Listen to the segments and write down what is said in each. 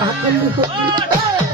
啊！嗯哼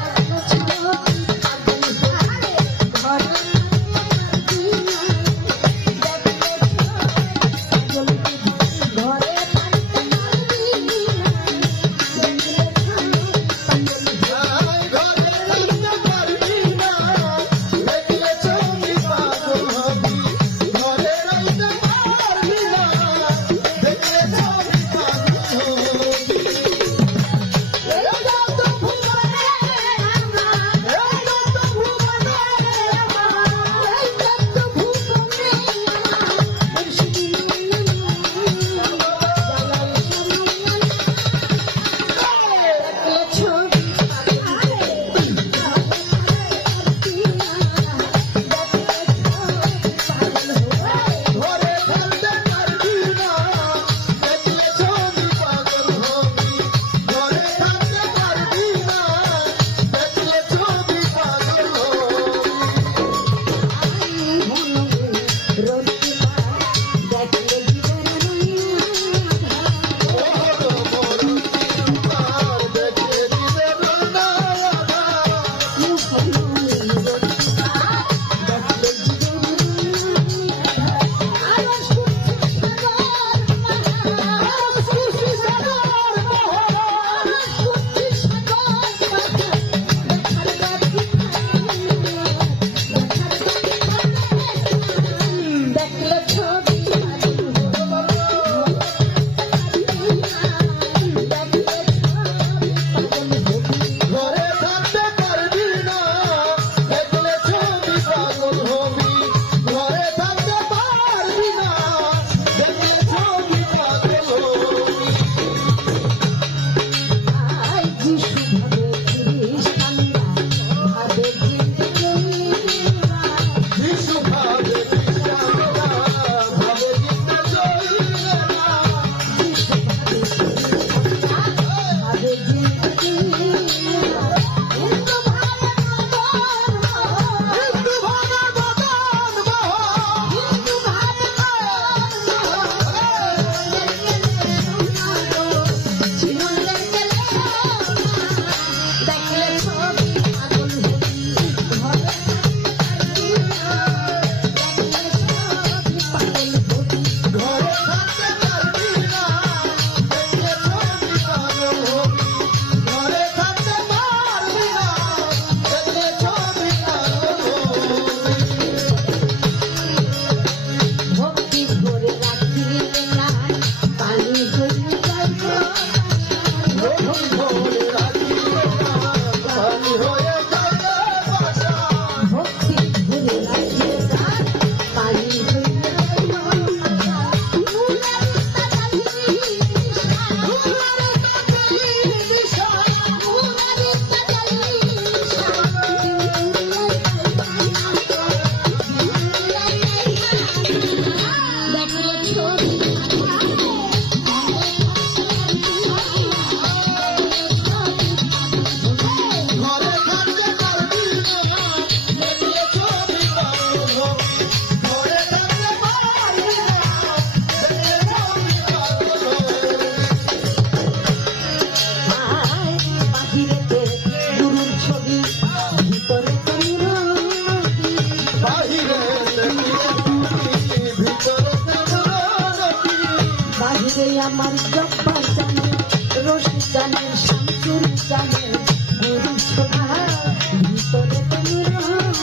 Thank you. বাহিরে আমার জব্বার জানে রশি জানে শান্তুর জানে গরু সোনা ভিতরে তুমি রহ